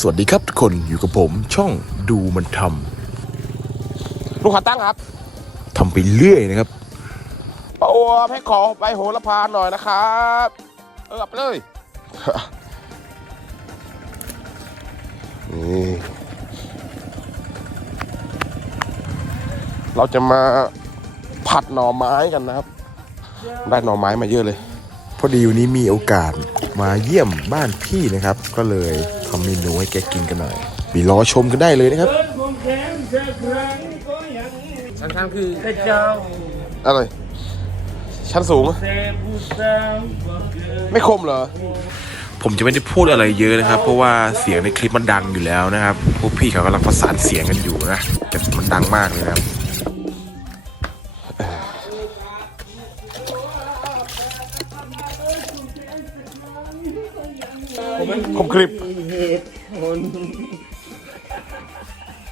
สวัสดีครับทุกคนอยู่กับผมช่องดูมันทลูกขาตั้งครับำทำไปเรื่อยนะครับป้าโอให้ขอใบโหระพาหน่อยนะครับ เออเอาไปเลยนี่เราจะมาผัดหน่อไม้กันนะครับ ได้หน่อไม้มาเยอะเลย พอดีวันนี้มีโอกาสมาเยี่ยมบ้านพี่นะครับ ก็เลยทำเมนูให้แกกินกันหน่อยไปรอชมกันได้เลยนะครับชั้นข้างคืออะไรชั้นสูง ไม่คมเหรอ ผมจะไม่ได้พูดอะไรเยอะนะครับ เพราะว่าเสียงในคลิปมันดังอยู่แล้วนะครับ พวกพี่เขากำลังประสานเสียงกันอยู่นะแต่มันดังมากเลยนะครับ คมคลิป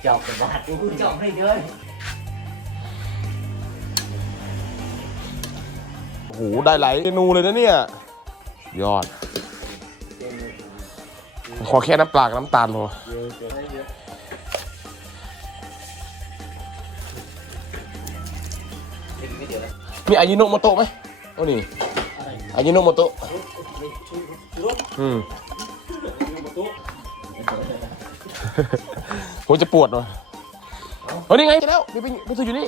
จอบกับบาดกูจอบให้เยอะโอ้โห ได้หลายเมนูเลยนะเนี่ย ยอด ขอแค่น้ำปลากับน้ำตาลพอมีอายิโนโมโตะไหมโอ้นี่ อายิโนโมโตะอืมผมจะปวดว่ะเฮ้ยนี่ไงเจอแล้วมีเป็นมีตัวอยู่นี่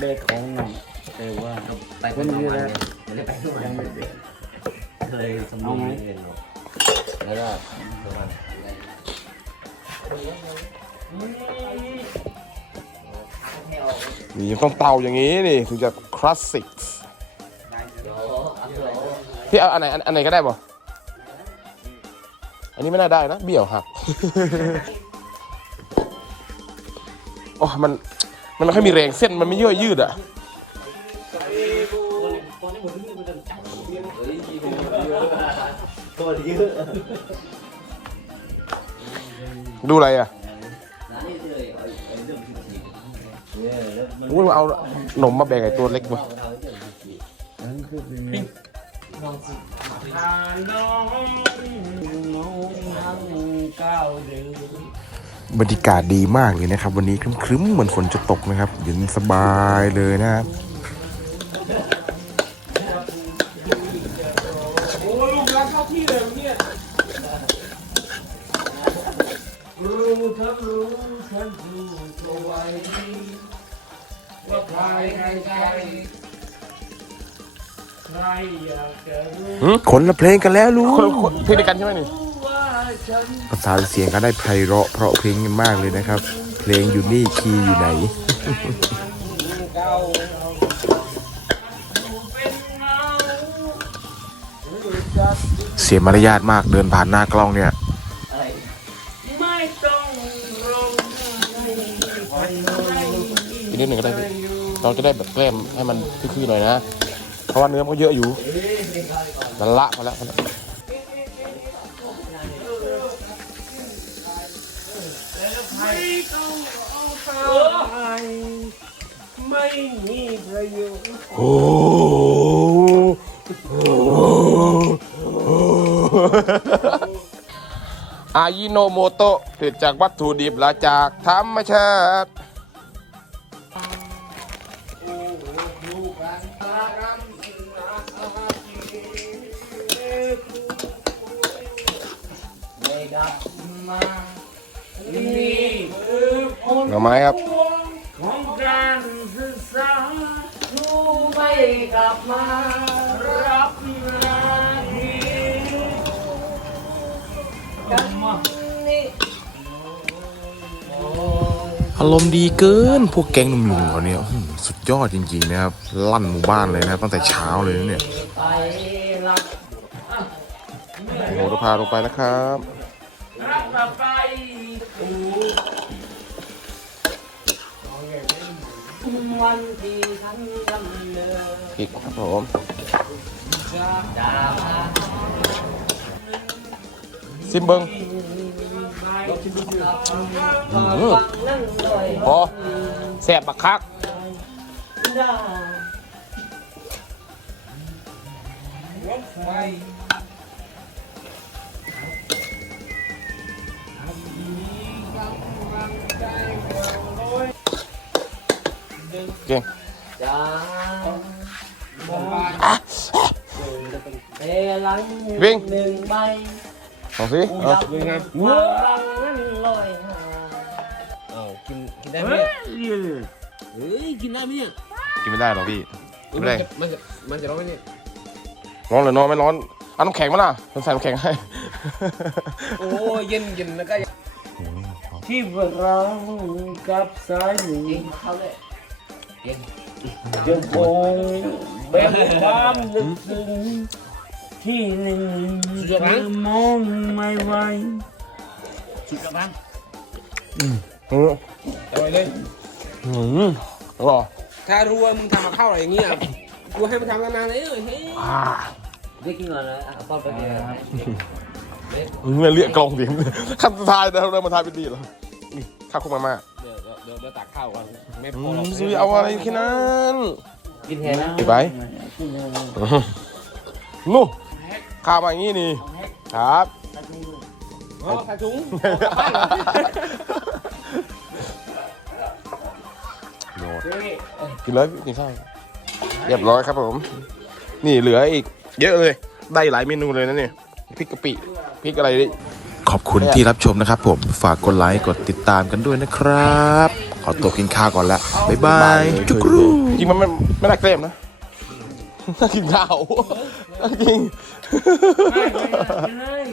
เด็กของหนังแต่ว่าไปคนเดียวไม่ได้ไปทุกวันเลยสมองไม่เรียนหรอก แล้วก็ประมาณนี่ต้องเตาอย่างนี้นี่ถึงจะคลาสสิกพี่เอาอันไหนอันไหนก็ได้ป่ะอันนี้ไม่น่าได้นะ เบี้ยวหักโอ้มันมันไม่ค่อยมีแรงเส้นมันไม่ย่อยยืดอะ ตัวเยอะดูอะไรอะเนี่ยแล้วมันอู้เอาหนมมาแบ่งไอ้ตัวเล็กมาบรรยากาศดีมากเลยนะครับ วันนี้ครึ้มๆเหมือนฝนจะตกนะครับเย็นสบายเลยนะครับ คนละเพลงกันแล้วลูกคนคนเพลงเดียวกันใช่ไหมนี่ประสานเสียงกันได้ไพเราะเพราะเพลงกันมากเลยนะครับ เพลงอยู่นี่คีย์อยู่ไหน เเสียมารยาทมากเดินผ่านหน้ากล้องเนี่ยอีกนิดหนึ่งก็ได้พี่เราจะได้แบบแกล้มให้มันคือๆหน่อยนะ เพราะว่าเนื้อมันก็เยอะอยู่นั่นละพอแล้วพอแล้วโอ้ อายิโนโมโตะผลิตจากวัตถุดิบและจากธรรมชาติหน่อไม้ครับของการศึกษาครูไม่กลับมา อารมณ์ดีเกิน พวกแก๊งหนุ่มๆเขาเนี่ยอื้อหือสุดยอดจริงๆนะครับ ลั่นหมู่บ้านเลยนะครับตั้งแต่เช้าเลยนะเนี่ยไปรับโหระพาลงไปนะครับรับไปวันที่ฉันดำเนินพริกครับผมจากซิมเบิงไป อืมนั่นเลยพอเแซ่บบักคักเก่งจ้าเอลังวิ่งหนึ่งใบลองสิเอา วิ่งไงว้ กินกินได้ไหมเนี่ยเฮ้ยกินได้ไหมเนี่ยกินไม่ได้หรอกพี่กินไม่ได้มันจะมันจะร้อนไหมเนี่ยร้อนเลยเนาะไม่ร้อนเอาน้ำแข็งมาล่ะผมใส่น้ำแข็งให้ โอ้เย็นเย็นแล้วก็ที่เรากับสายหนึ่งเขาเลยยังคงเป็นความลึกซึ้งที่หนึ่งเธอมองไม่ไหวสุดยอดบ้าง อืมอร่อยเลย อืมอร่อยถ้ารู้ว่ามึงทำมาเข้าอะไรอย่างเงี้ยกูให้มันทำกันนานเลยเฮ้ยอ่าได้กินก่อนเลยอะป้อนไปเลยมึงไม่เรียกกลองเสียงขั้นสุดท้ายนะเรามาทายเป็นดีเหรออืมข้าวคุกมาม่าเดี๋ยวเดี๋ยวเดี๋ยวตักข้าวก่อนไม่อืพอหรอกมซุยเอาอะไรแค่นั้นกินแทนนะไปไปนู่ข้าวมาอย่างงี้นี่ ครับอ๋อใส่ถุง นกินเลยกินข้าวเรียบร้อยครับผม นี่เหลืออีก เยอะเลย ได้หลายเมนูเลยนะเนี่ยพริกกะปิพริกอะไรดิขอบคุณที่รับชมนะครับผม ฝากกดไลค์ กดติดตามกันด้วยนะครับ ขอตัวกินข้าวก่อนละบ๊ายบายจุกรูจริงมันไม่ไม่น่าเกรมนะน่ากินข้าวน่ากินไม่เลย